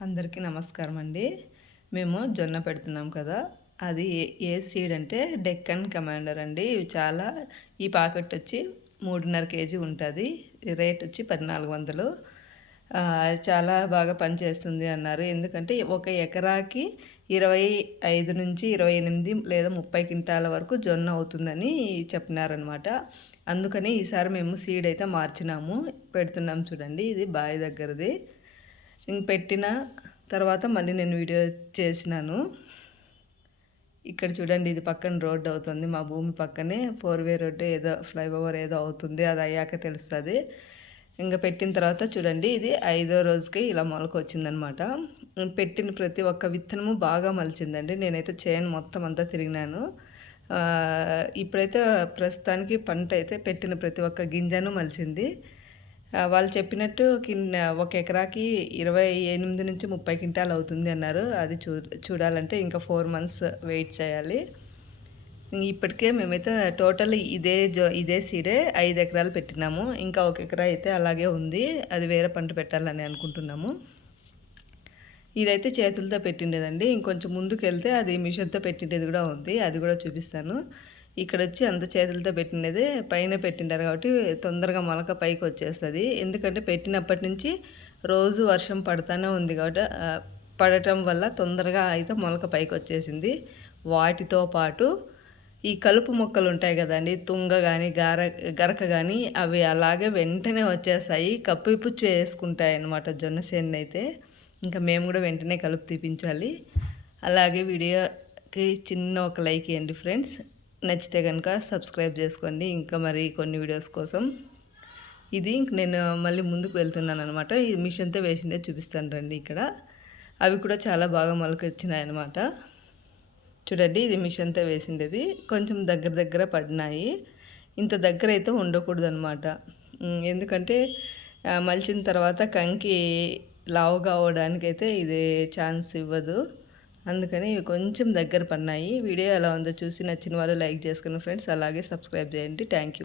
అందరికీ నమస్కారం అండి. మేము జొన్న పెడుతున్నాం కదా అది ఏ సీడ్ అంటే డెక్కన్ కమాండర్ అండి. ఇవి చాలా ఈ పాకెట్ వచ్చి మూడున్నర కేజీ ఉంటుంది. రేట్ వచ్చి పద్నాలుగు వందలు. చాలా బాగా పనిచేస్తుంది అన్నారు. ఎందుకంటే ఒక ఎకరాకి ఇరవై ఐదు నుంచి ఇరవై ఎనిమిది లేదా ముప్పై క్వింటాల వరకు జొన్న అవుతుందని చెప్పినారనమాట అందుకని ఈసారి మేము సీడ్ అయితే మార్చినాము. పెడుతున్నాం చూడండి ఇది బావి దగ్గరది. పెట్టిన తర్వాత మళ్ళీ నేను వీడియో చేసినాను. ఇక్కడ చూడండి ఇది పక్కన రోడ్డు అవుతుంది. మా భూమి పక్కనే ఫోర్వే రోడ్డు ఏదో ఫ్లైఓవర్ ఏదో అవుతుంది. అది అయ్యాక తెలుస్తుంది. ఇంకా పెట్టిన తర్వాత చూడండి ఇది ఐదో రోజుకి ఇలా మొలక వచ్చిందనమాట పెట్టిన ప్రతి ఒక్క విత్తనము బాగా మలిచిందండి. నేనైతే చేయను మొత్తం అంతా తిరిగినాను. ఇప్పుడైతే ప్రస్తుతానికి పంట అయితే పెట్టిన ప్రతి ఒక్క గింజను మలిచింది. వాళ్ళు చెప్పినట్టు కింద ఒక ఎకరాకి ఇరవై ఎనిమిది నుంచి ముప్పై క్వింటాల్ అవుతుంది అన్నారు. అది చూ చూడాలంటే ఇంకా ఫోర్ మంత్స్ వెయిట్ చేయాలి. ఇప్పటికే మేమైతే టోటల్ ఇదే జో ఇదే సీడే ఐదు ఎకరాలు పెట్టినాము. ఇంకా ఒక ఎకరా అయితే అలాగే ఉంది. అది వేరే పంట పెట్టాలని అనుకుంటున్నాము. ఇదైతే చేతులతో పెట్టిండేదండి. ఇంకొంచెం ముందుకు వెళ్తే అది మిషన్తో పెట్టిండేది కూడా ఉంది. అది కూడా చూపిస్తాను. ఇక్కడ వచ్చి అంత చేతులతో పెట్టినది పైన పెట్టిండారు కాబట్టి తొందరగా మొలక పైకి వచ్చేస్తుంది. ఎందుకంటే పెట్టినప్పటి నుంచి రోజు వర్షం పడుతూనే ఉంది కాబట్టి పడటం వల్ల తొందరగా అయితే మొలక పైకి వచ్చేసింది. వాటితో పాటు ఈ కలుపు మొక్కలు ఉంటాయి కదండి తుంగ కానీ గార గరక కానీ అవి అలాగే వెంటనే వచ్చేస్తాయి. కప్పిపుచ్చు వేసుకుంటాయి చేసుకుంటాయి అన్నమాట జొన్న అయితే ఇంకా మేము కూడా వెంటనే కలుపు తీపించాలి. అలాగే వీడియోకి చిన్న ఒక లైక్ ఇవ్వండి ఫ్రెండ్స్. నచ్చితే కనుక సబ్స్క్రైబ్ చేసుకోండి. ఇంకా మరి కొన్ని వీడియోస్ కోసం. ఇది ఇంక నేను మళ్ళీ ముందుకు వెళ్తున్నాను అనమాట ఈ మిషన్తో వేసిందే చూపిస్తాను రండి ఇక్కడ. అవి కూడా చాలా బాగా మొలకొచ్చినాయి అనమాట చూడండి ఇది మిషన్తో వేసిండేది కొంచెం దగ్గర దగ్గర పడినాయి. ఇంత దగ్గర అయితే ఉండకూడదు అనమాట ఎందుకంటే మలిచిన తర్వాత కంకి లావుగా కావడానికైతే ఇది ఛాన్స్ ఇవ్వదు. అందుకని ఇవి కొంచెం దగ్గర పడినాయి. వీడియో ఎలా ఉందో చూసి నచ్చిన వాళ్ళు లైక్ చేసుకుని ఫ్రెండ్స్ అలాగే సబ్స్క్రైబ్ చేయండి. Thank you